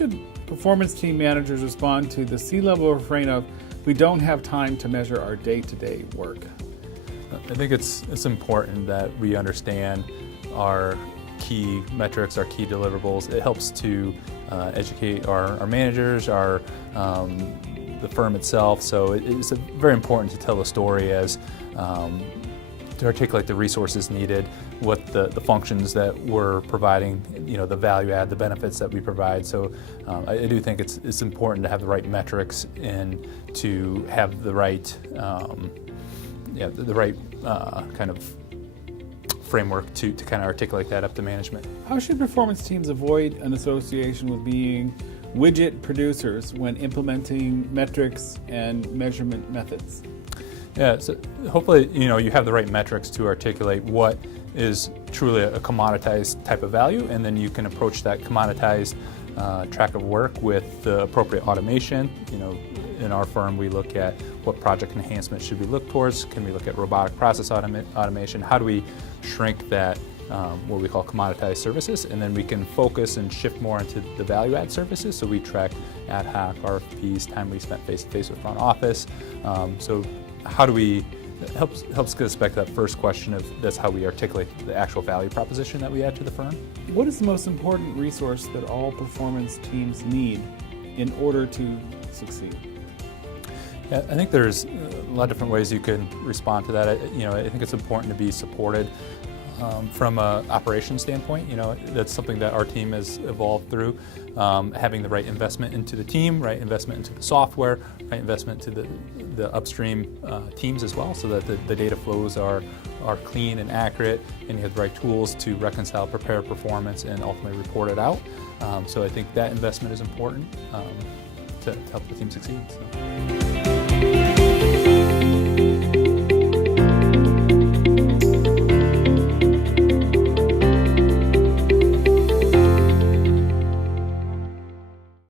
should performance team managers respond to the C-level refrain of, we don't have time to measure our day-to-day work? I think it's important that we understand our key metrics, our key deliverables. It helps to educate our managers, the firm itself. So it's very important to tell the story as to articulate the resources needed, what the functions that we're providing, the value add, the benefits that we provide. So I do think it's important to have the right metrics and to have the right kind of framework to kind of articulate that up to management. How should performance teams avoid an association with being widget producers when implementing metrics and measurement methods? Yeah, so hopefully you have the right metrics to articulate what is truly a commoditized type of value, and then you can approach that commoditized track of work with the appropriate automation. In our firm, we look at what project enhancement should we look towards. Can we look at robotic process automation? How do we shrink that, what we call commoditized services, and then we can focus and shift more into the value add services. So we track ad hoc, RFPs, time we spent face-to-face with front office. So how do we, it helps get us back to that first question of that's how we articulate the actual value proposition that we add to the firm. What is the most important resource that all performance teams need in order to succeed? Yeah, I think there's a lot of different ways you can respond to that. I think it's important to be supported from an operations standpoint. That's something that our team has evolved through. Having the right investment into the team, right investment into the software, right investment to the upstream teams as well, so that the data flows are clean and accurate, and you have the right tools to reconcile, prepare performance, and ultimately report it out. So I think that investment is important to help the team succeed. So.